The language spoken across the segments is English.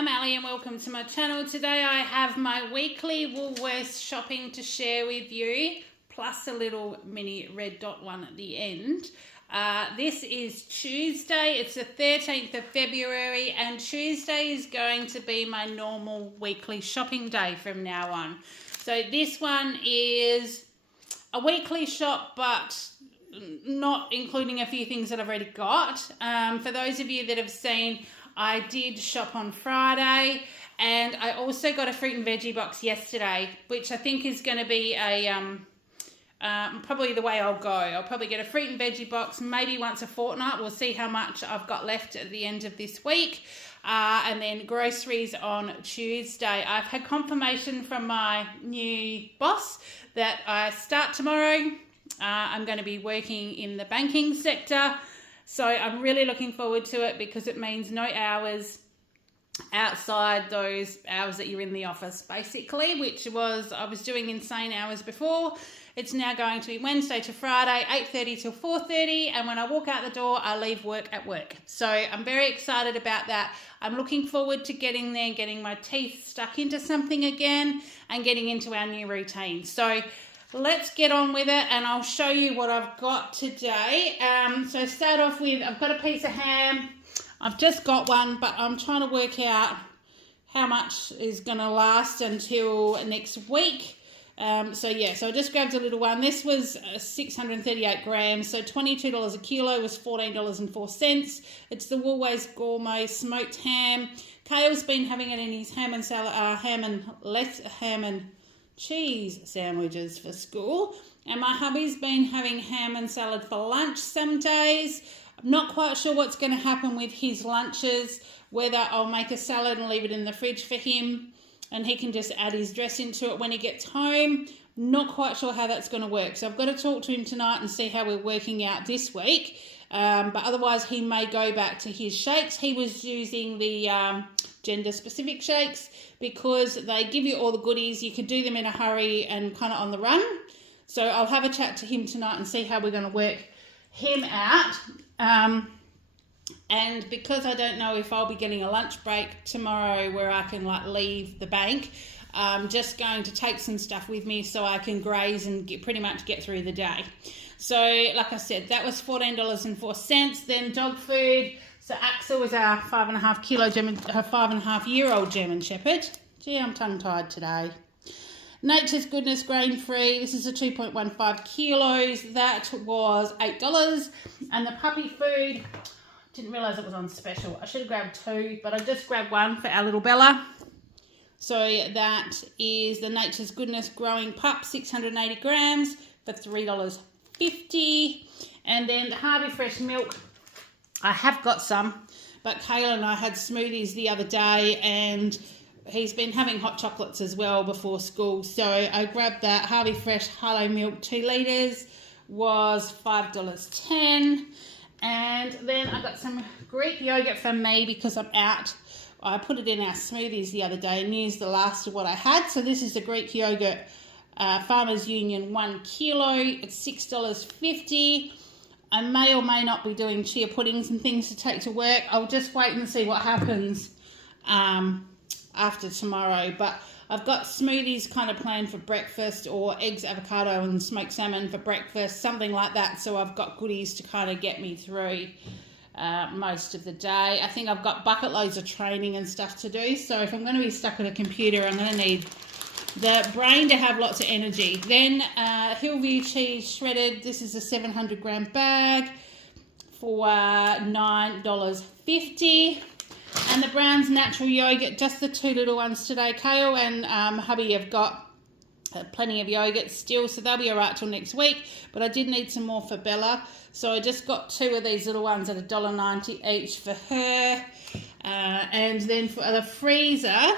I'm Ali and welcome to my channel. Today I have my weekly Woolworths shopping to share with you, plus a little mini red dot one at the end. This is Tuesday, it's the 13th of February, and Tuesday is going to be my normal weekly shopping day from now on. So this one is a weekly shop, but not including a few things that I've already got. For those of you that have seen, I did shop on Friday, and I also got a fruit and veggie box yesterday, which I think is going to be a probably the way I'll go. I'll probably get a fruit and veggie box maybe once a fortnight. We'll see how much I've got left at the end of this week. And then groceries on Tuesday. I've had confirmation from my new boss that I start tomorrow. I'm going to be working in the banking sector. So I'm really looking forward to it because it means no hours outside those hours that you're in the office, basically, I was doing insane hours before. It's now going to be Wednesday to Friday, 8:30 till 4:30, and when I walk out the door, I leave work at work. So I'm very excited about that. I'm looking forward to getting there, getting my teeth stuck into something again, and getting into our new routine. So let's get on with it, and I'll show you what I've got today. So start off with, I've got a piece of ham. I've just got one, but I'm trying to work out how much is going to last until next week. So I just grabbed a little one. This was 638 grams, so $22 a kilo was $14.04. It's the Woolworths Gourmet smoked ham. Kale's been having it in his ham and cheese sandwiches for school, and my hubby's been having ham and salad for lunch some days. I'm not quite sure what's going to happen with his lunches, whether I'll make a salad and leave it in the fridge for him and he can just add his dressing to it when he gets home. Not quite sure how that's going to work, so I've got to talk to him tonight and see how we're working out this week. But otherwise he may go back to his shakes. He was using the gender specific shakes because they give you all the goodies. You can do them in a hurry and kind of on the run. So I'll have a chat to him tonight and see how we're going to work him out. And because I don't know if I'll be getting a lunch break tomorrow where I can leave the bank, I'm just going to take some stuff with me so I can graze and pretty much get through the day. So like I said, that was $14.04. Then dog food. So Axel was our 5.5-year-old German Shepherd. Gee, I'm tongue-tied today. Nature's Goodness grain-free. This is a 2.15 kilos. That was $8. And the puppy food, didn't realise it was on special. I should have grabbed two, but I just grabbed one for our little Bella. So that is the Nature's Goodness growing pup, 680 grams for $3.50. And then the Harvey Fresh milk, I have got some, but Kayla and I had smoothies the other day, and he's been having hot chocolates as well before school. So I grabbed that Harvey Fresh Harlow milk, 2 litres, was $5.10. And then I got some Greek yogurt for me because I'm out. I put it in our smoothies the other day and used the last of what I had. So this is the Greek yogurt Farmers Union 1 kilo. It's $6.50. I may or may not be doing chia puddings and things to take to work. I'll just wait and see what happens after tomorrow. But I've got smoothies kind of planned for breakfast, or eggs, avocado and smoked salmon for breakfast, something like that. So I've got goodies to kind of get me through most of the day. I think I've got bucket loads of training and stuff to do. So if I'm going to be stuck at a computer, I'm going to need the brain to have lots of energy. Then Hillview cheese shredded. This is a 700 gram bag for $9.50. And the Brown's natural yogurt, just the 2 little ones today. Kale and hubby have got plenty of yogurt still, so they'll be all right till next week. But I did need some more for Bella, so I just got 2 of these little ones at $1.90 each for her. And then for the freezer,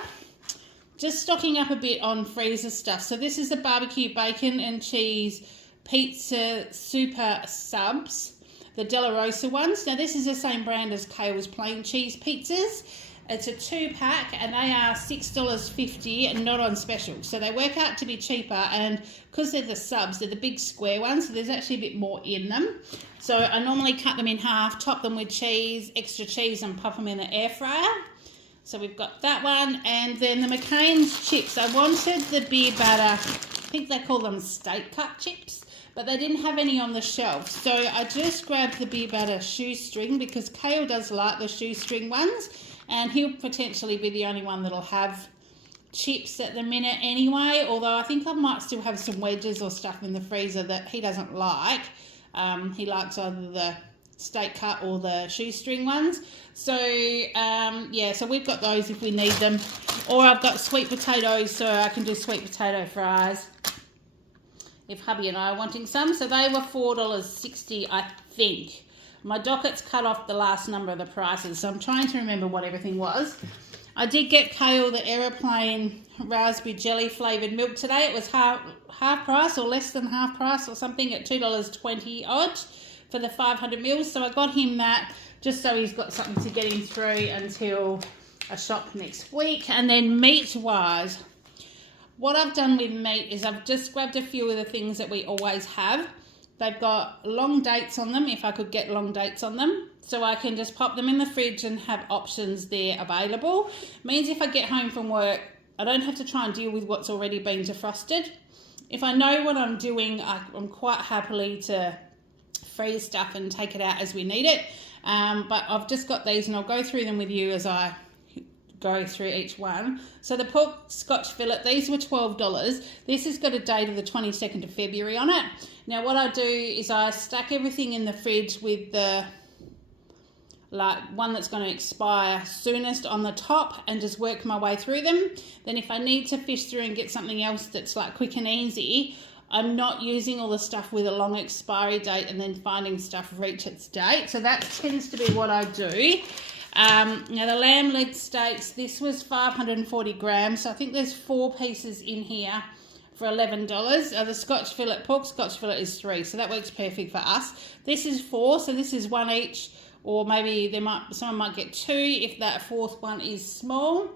just stocking up a bit on freezer stuff. So this is the barbecue bacon and cheese pizza super subs, the Della Rosa ones. Now this is the same brand as Kale's plain cheese pizzas. It's a 2-pack and they are $6.50 and not on special. So they work out to be cheaper, and because they're the subs, they're the big square ones, so there's actually a bit more in them. So I normally cut them in half, top them with cheese, extra cheese, and pop them in the air fryer. So we've got that one, and then the McCain's chips. I wanted the beer butter, I think they call them steak cut chips, but they didn't have any on the shelf. So I just grabbed the beer butter shoestring because Kale does like the shoestring ones, and he'll potentially be the only one that'll have chips at the minute anyway, although I think I might still have some wedges or stuff in the freezer that he doesn't like. He likes either the steak cut or the shoestring ones. So yeah, so we've got those if we need them, or I've got sweet potatoes, so I can do sweet potato fries if hubby and I are wanting some. So they were $4.60, I think. My docket's cut off the last number of the prices, so I'm trying to remember what everything was. I did get Kale the aeroplane raspberry jelly flavoured milk today. It was half price or less than half price or something at $2.20 odd for the 500 mils. So I got him that just so he's got something to get him through until I shop next week. And then meat-wise, what I've done with meat is I've just grabbed a few of the things that we always have. They've got long dates on them, if I could get long dates on them. So I can just pop them in the fridge and have options there available. Means if I get home from work, I don't have to try and deal with what's already been defrosted. If I know what I'm doing, I'm quite happily to freeze stuff and take it out as we need it. But I've just got these, and I'll go through them with you as I go through each one. So the pork scotch fillet, these were $12. This has got a date of the 22nd of February on it. Now what I do is I stack everything in the fridge with the one that's going to expire soonest on the top and just work my way through them. Then if I need to fish through and get something else that's like quick and easy, I'm not using all the stuff with a long expiry date and then finding stuff reach its date. So that tends to be what I do. Now the lamb leg steaks, this was 540 grams. So I think there's 4 pieces in here for $11. The scotch fillet, pork scotch fillet is 3. So that works perfect for us. This is 4, so this is 1 each. Or maybe someone might get 2 if that 4th one is small.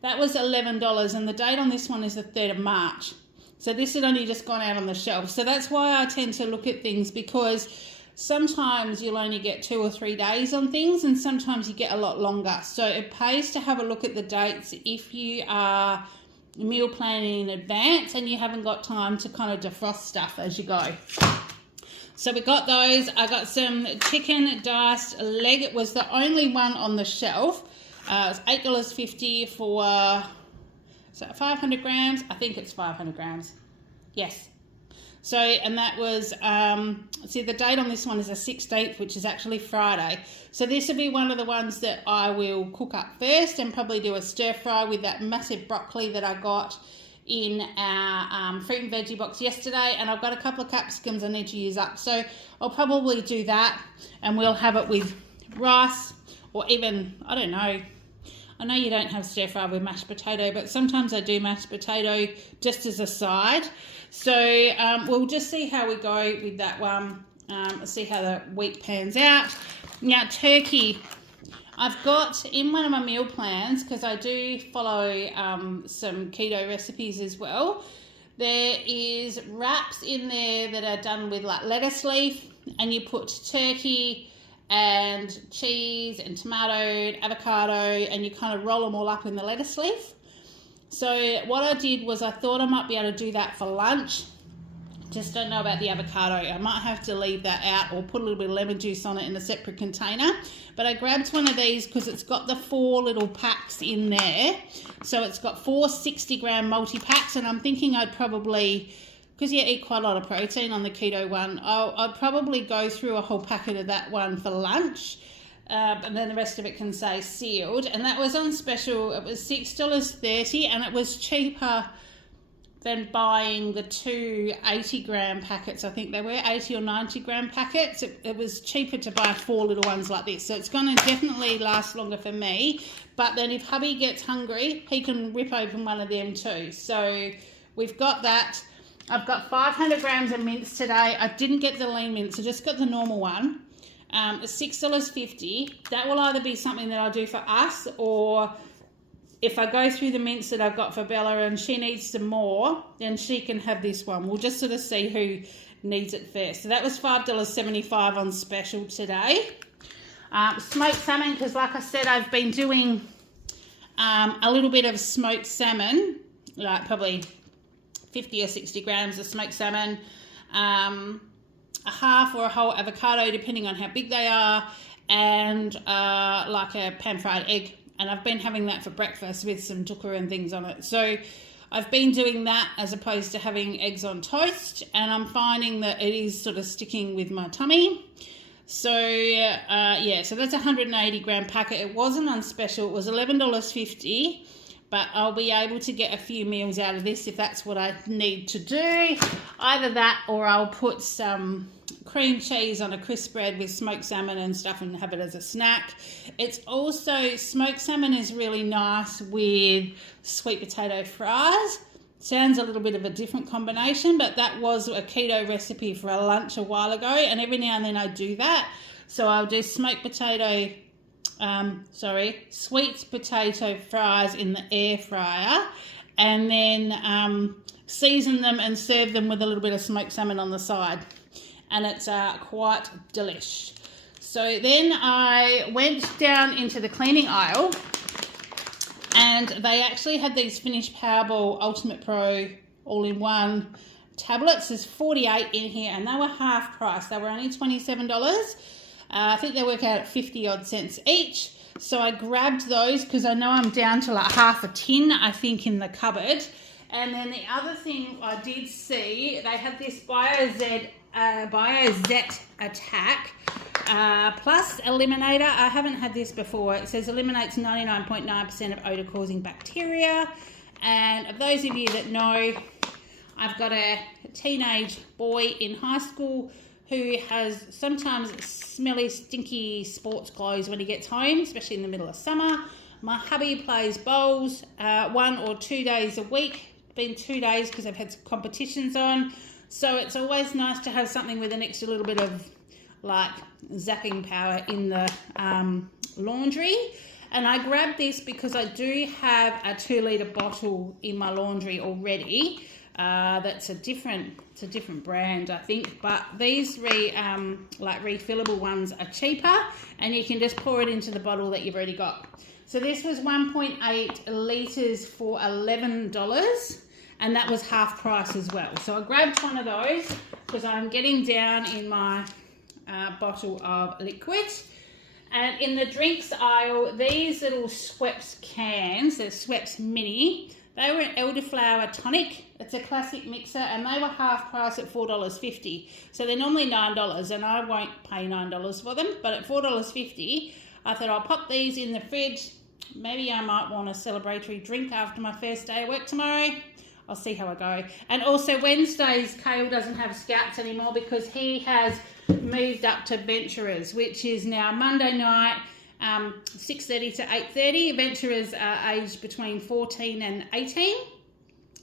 That was $11, and the date on this one is the 3rd of March. So this had only just gone out on the shelf. So that's why I tend to look at things, because sometimes you'll only get 2 or 3 days on things, and sometimes you get a lot longer. So it pays to have a look at the dates if you are meal planning in advance and you haven't got time to kind of defrost stuff as you go. So we got those. I got some chicken diced leg. It was the only one on the shelf. It was $8.50 for 500 grams. I think it's 500 grams. Yes. So, and that was, see the date on this one is the 16th, which is actually Friday. So this will be one of the ones that I will cook up first and probably do a stir fry with that massive broccoli that I got in our fruit and veggie box yesterday, and I've got a couple of capsicums I need to use up, so I'll probably do that, and we'll have it with rice, or even, I don't know, I know you don't have stir fry with mashed potato, but sometimes I do mashed potato just as a side. So we'll just see how we go with that one, see how the week pans out. Now turkey, I've got in one of my meal plans, because I do follow some keto recipes as well. There is wraps in there that are done with like lettuce leaf, and you put turkey and cheese and tomato and avocado, and you kind of roll them all up in the lettuce leaf. So what I did was I thought I might be able to do that for lunch. Just don't know about the avocado. I might have to leave that out or put a little bit of lemon juice on it in a separate container. But I grabbed one of these because it's got the 4 little packs in there. So it's got 4 60-gram multi-packs, and I'm thinking I'd probably, because you eat quite a lot of protein on the keto one, I'd probably go through a whole packet of that one for lunch. And then the rest of it can say sealed. And that was on special. It was $6.30, and it was cheaper than buying the 2 80-gram packets. I think they were 80 or 90-gram packets. It was cheaper to buy 4 little ones like this. So it's going to definitely last longer for me. But then if hubby gets hungry, he can rip open one of them too. So we've got that. I've got 500 grams of mince today. I didn't get the lean mince. I just got the normal one. It's $6.50. That will either be something that I'll do for us, or if I go through the mince that I've got for Bella and she needs some more, then she can have this one. We'll just sort of see who needs it first. So that was $5.75 on special today. Smoked salmon, because like I said, I've been doing a little bit of smoked salmon, like probably 50 or 60 grams of smoked salmon, a half or a whole avocado, depending on how big they are, and like a pan-fried egg. And I've been having that for breakfast with some tucker and things on it. So I've been doing that as opposed to having eggs on toast, and I'm finding that it is sort of sticking with my tummy. So yeah, so that's a 180 gram packet. It wasn't on special. It was $11.50, but I'll be able to get a few meals out of this if that's what I need to do. Either that, or I'll put some cream cheese on a crisp bread with smoked salmon and stuff and have it as a snack. It's also, smoked salmon is really nice with sweet potato fries. Sounds a little bit of a different combination, but that was a keto recipe for a lunch a while ago, and every now and then I do that. So I'll do sweet potato fries in the air fryer, and then season them and serve them with a little bit of smoked salmon on the side. And it's quite delish. So then I went down into the cleaning aisle, and they actually had these Finish Powerball Ultimate Pro all-in-one tablets. There's 48 in here, and they were half price. They were only $27. I think they work out at 50 odd cents each. So I grabbed those because I know I'm down to like half a tin, I think, in the cupboard. And then the other thing I did see, they had this BioZ Attack Plus Eliminator. I haven't had this before. It says eliminates 99.9% of odor-causing bacteria. And of those of you that know, I've got a teenage boy in high school who has sometimes smelly, stinky sports clothes when he gets home, especially in the middle of summer. My hubby plays bowls 1 or 2 days a week. Been 2 days because I've had some competitions on. So it's always nice to have something with an extra little bit of like zapping power in the laundry. And I grabbed this because I do have a 2 litre bottle in my laundry already. That's a different brand, I think. But these like refillable ones are cheaper, and you can just pour it into the bottle that you've already got. So this was 1.8 litres for $11. And that was half price as well. So I grabbed one of those because I'm getting down in my bottle of liquid. And in the drinks aisle, these little Schweppes cans, they're Schweppes Mini, they were an elderflower tonic. It's a classic mixer, and they were half price at $4.50. So they're normally $9, and I won't pay $9 for them. But at $4.50, I thought I'll pop these in the fridge. Maybe I might want a celebratory drink after my first day of work tomorrow. I'll see how I go. And also Wednesdays, Kale doesn't have Scouts anymore because he has moved up to Venturers, which is now Monday night, 6:30 to 8:30. Venturers are aged between 14 and 18.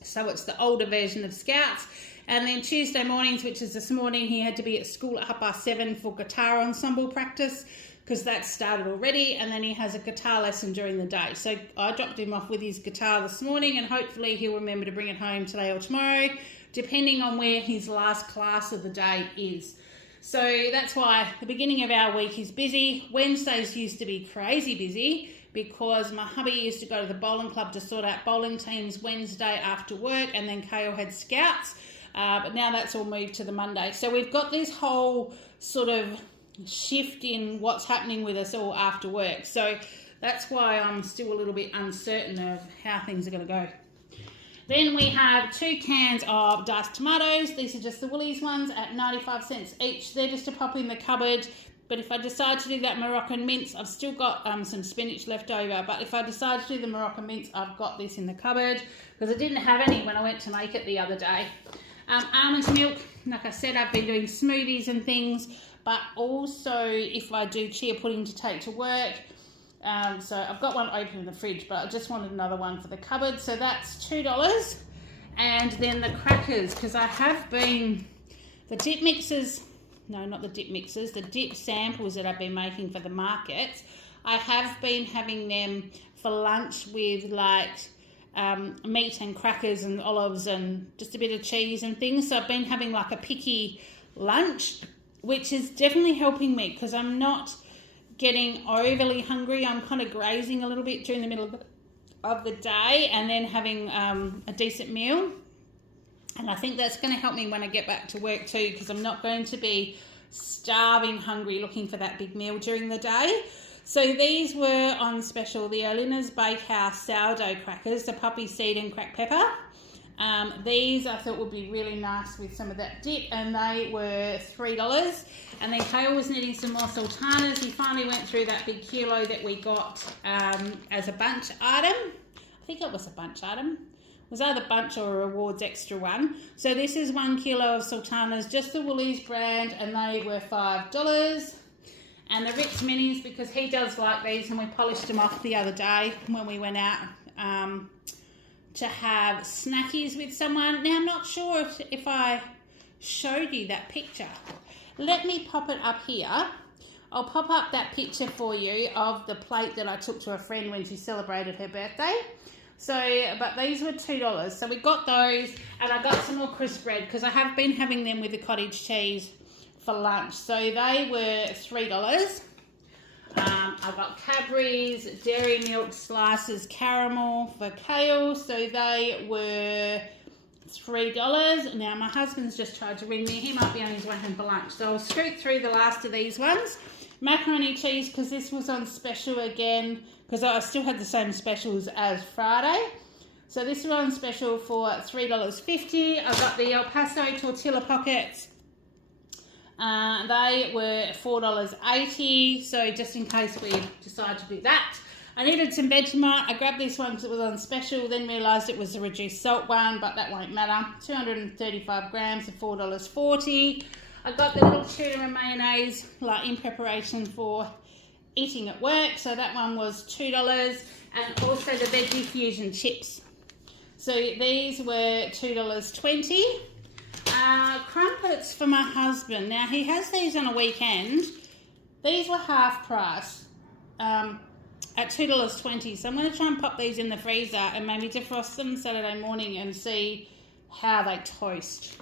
So it's the older version of Scouts. And then Tuesday mornings, which is this morning, he had to be at school at 7:30 for guitar ensemble practice, because that started already, and then he has a guitar lesson during the day. So I dropped him off with his guitar this morning, and hopefully he'll remember to bring it home today or tomorrow, depending on where his last class of the day is. So that's why the beginning of our week is busy. Wednesdays used to be crazy busy because my hubby used to go to the bowling club to sort out bowling teams Wednesday after work, and then Kale had Scouts, but now that's all moved to the Monday. So we've got this whole sort of shift in what's happening with us all after work. So that's why I'm still a little bit uncertain of how things are going to go. Then we have 2 cans of diced tomatoes. These are just the Woolies ones at 95 cents each. They're just to pop in the cupboard. But if I decide to do that Moroccan mince, I've still got some spinach left over. But if I decide to do the Moroccan mince, I've got this in the cupboard because I didn't have any when I went to make it the other day. Almond milk, like I said, I've been doing smoothies and things. But also if I do chia pudding to take to work. So I've got one open in the fridge, but I just wanted another one for the cupboard. So that's $2. And then the crackers, because I have been, the dip mixes, no, not the dip mixes, the dip samples that I've been making for the markets, I have been having them for lunch with like meat and crackers and olives and just a bit of cheese and things. So I've been having like a picky lunch, which is definitely helping me because I'm not getting overly hungry. I'm kind of grazing a little bit during the middle of the of the day and then having a decent meal. And I think that's going to help me when I get back to work too, because I'm not going to be starving hungry looking for that big meal during the day. So these were on special, the Alina's Bakehouse sourdough crackers, the poppy seed and cracked pepper. These I thought would be really nice with some of that dip, and they were $3. And then Kale was needing some more sultanas. He finally went through that big kilo that we got as a bunch item. I think it was a bunch item. It was either bunch or a rewards extra one. So this is 1 kilo of sultanas, just the Woolies brand, and they were $5. And the Ritz Minis, because he does like these, and we polished them off the other day when we went out to have snackies with someone. Now, I'm not sure if I showed you that picture. Let me pop it up here. I'll pop up that picture for you of the plate that I took to a friend when she celebrated her birthday. So, but these were $2. So we got those, and I got some more crisp bread because I have been having them with the cottage cheese for lunch. So they were $3. I got Cadbury's dairy milk slices caramel for Kale. So they were $3. Now my husband's just tried to ring me. He might be on his way home for lunch. So I'll scoot through the last of these ones. Macaroni cheese, because this was on special again, because I still had the same specials as Friday. So this was on special for $3.50. I got the El Paso tortilla pockets. They were $4.80. So just in case we decide to do that. I needed some Vegemite. I grabbed this one because it was on special, then realised it was a reduced salt one, but that won't matter. 235 grams at $4.40. I got the little tuna and mayonnaise, like in preparation for eating at work. So that one was $2. And also the Veggie Fusion chips. So these were $2.20. Crumpets for my husband. Now he has these on a weekend. These were half price at $2.20. So I'm going to try and pop these in the freezer and maybe defrost them Saturday morning and see how they toast.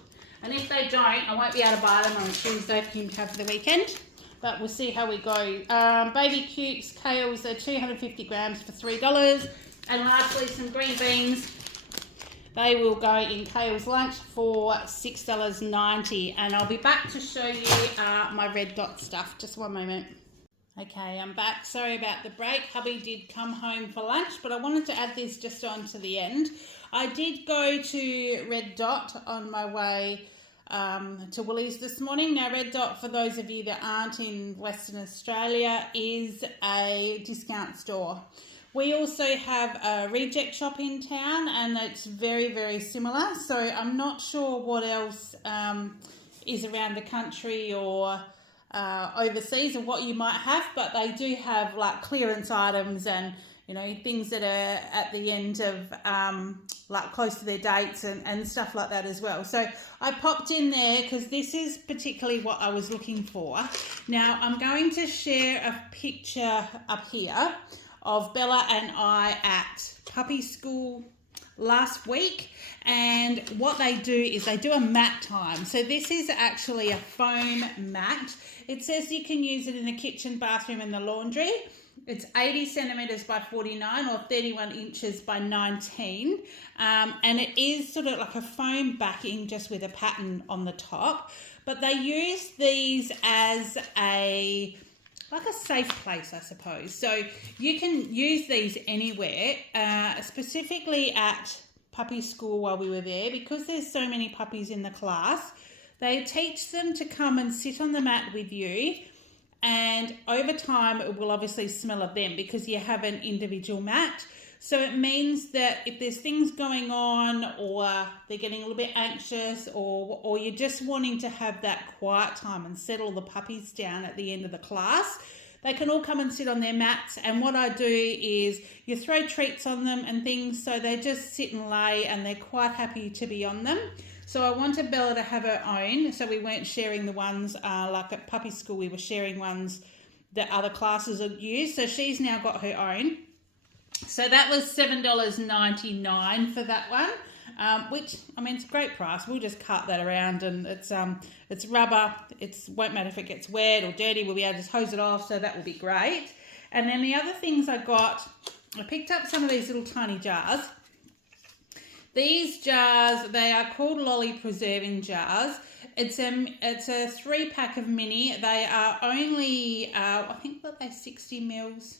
And if they don't, I won't be able to buy them on Tuesday for him to have for the weekend. But we'll see how we go. Baby cukes, Kales, they're 250 grams for $3. And lastly, some green beans. They will go in Kale's lunch for $6.90. And I'll be back to show you my red dot stuff. Just one moment. Okay, I'm back. Sorry about the break. Hubby did come home for lunch, but I wanted to add this just on to the end. I did go to Red Dot on my way to Woolies this morning. Now, Red Dot, for those of you that aren't in Western Australia, is a discount store. We also have a reject shop in town, and it's very, very similar. So I'm not sure what else is around the country or overseas and what you might have, but they do have like clearance items and, you know, things that are at the end of like close to their dates and stuff like that as well. So I popped in there because this is particularly what I was looking for. Now I'm going to share a picture up here of Bella and I at puppy school last week, and what they do is they do a mat time. So this is actually a foam mat. It says you can use it in the kitchen, bathroom and the laundry. It's 80 centimetres by 49 or 31 inches by 19. And it is sort of like a foam backing just with a pattern on the top. But they use these as like a safe place, I suppose. So you can use these anywhere, specifically at puppy school while we were there, because there's so many puppies in the class. They teach them to come and sit on the mat with you, and over time it will obviously smell of them because you have an individual mat. So it means that if there's things going on, or they're getting a little bit anxious, or you're just wanting to have that quiet time and settle the puppies down at the end of the class, they can all come and sit on their mats. And what I do is you throw treats on them and things, so they just sit and lay and they're quite happy to be on them. So I wanted Bella to have her own, so we weren't sharing the ones like at puppy school. We were sharing ones that other classes had used. So she's now got her own. So that was $7.99 for that one, which, I mean, it's a great price. We'll just cut that around, and it's rubber. It won't matter if it gets wet or dirty. We'll be able to just hose it off, so that will be great. And then the other things I got I picked up some of these little tiny jars. These jars, they are called lolly preserving jars. It's a 3-pack of mini. They are only, I think that they're 60 mils.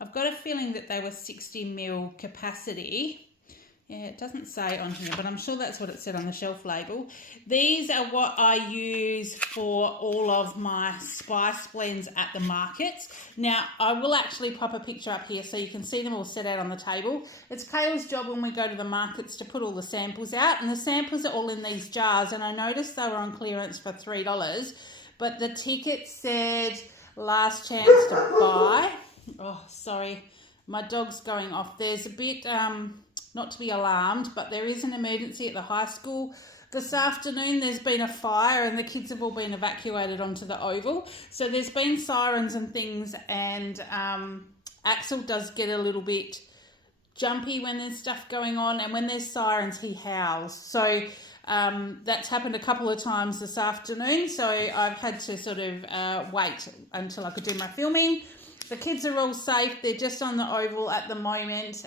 I've got a feeling that they were 60 mil capacity. Yeah, it doesn't say on here, but I'm sure that's what it said on the shelf label. These are what I use for all of my spice blends at the markets. Now, I will actually pop a picture up here so you can see them all set out on the table. It's Kayla's job when we go to the markets to put all the samples out, and the samples are all in these jars, and I noticed they were on clearance for $3, but the ticket said last chance to buy. Oh, sorry, my dog's going off. There's a bit... not to be alarmed, but there is an emergency at the high school. This afternoon there's been a fire and the kids have all been evacuated onto the oval. So there's been sirens and things, and Axel does get a little bit jumpy when there's stuff going on, and when there's sirens he howls. So that's happened a couple of times this afternoon, so I've had to sort of wait until I could do my filming. The kids are all safe. They're just on the oval at the moment,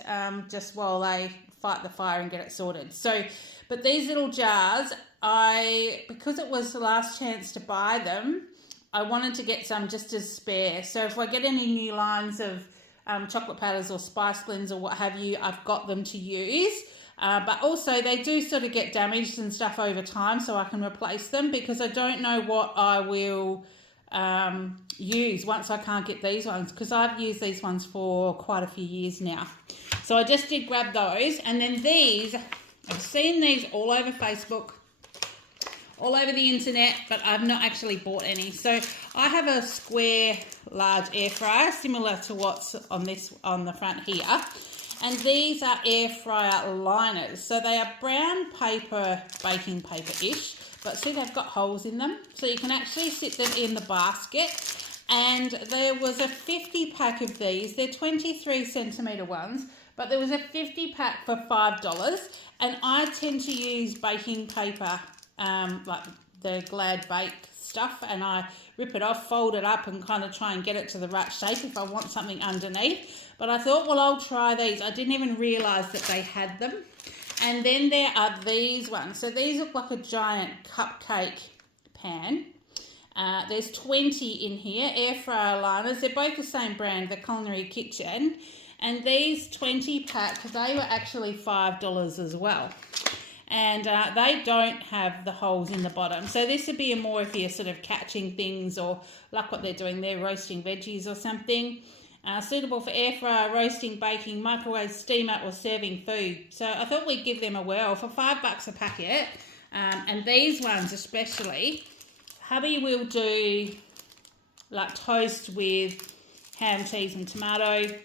just while they fight the fire and get it sorted. So, but these little jars, because it was the last chance to buy them, I wanted to get some just as spare. So if I get any new lines of chocolate powders or spice blends or what have you, I've got them to use. But also they do sort of get damaged and stuff over time, so I can replace them, because I don't know what I will... use once I can't get these ones, because I've used these ones for quite a few years now. So I just did grab those, and then these, I've seen these all over Facebook, all over the internet, but I've not actually bought any. So I have a square large air fryer similar to what's on the front here, and these are air fryer liners. So they are brown paper, baking paper-ish, but see, they've got holes in them, so you can actually sit them in the basket. And there was a 50-pack of these. They're 23 centimetre ones, but there was a 50-pack for $5. And I tend to use baking paper, like the Glad Bake stuff, and I rip it off, fold it up, and kind of try and get it to the right shape if I want something underneath. But I thought, well, I'll try these. I didn't even realise that they had them. And then there are these ones. So these look like a giant cupcake pan. There's 20 in here, air fryer liners. They're both the same brand, the Culinary Kitchen. And these 20-pack, they were actually $5 as well. And they don't have the holes in the bottom. So this would be more if you're sort of catching things, or like what they're doing, they're roasting veggies or something. Suitable for air fryer, roasting, baking, microwave, steamer, or serving food. So I thought we'd give them a whirl for $5 a packet. And these ones especially, hubby will do like toast with ham, cheese and tomato,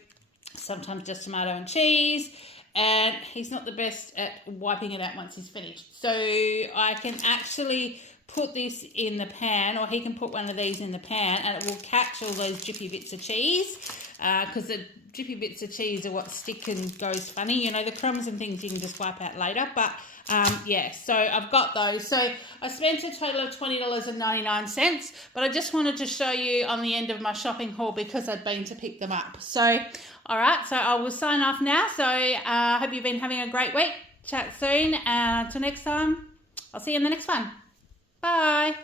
sometimes just tomato and cheese. And he's not the best at wiping it out once he's finished. So I can actually put this in the pan, or he can put one of these in the pan, and it will catch all those drippy bits of cheese, because the drippy bits of cheese are what stick and goes funny. You know, the crumbs and things you can just wipe out later. But yeah, so I've got those. So I spent a total of $20.99, but I just wanted to show you on the end of my shopping haul because I'd been to pick them up. So, all right, so I will sign off now. So I hope you've been having a great week. Chat soon. Till next time, I'll see you in the next one. Bye.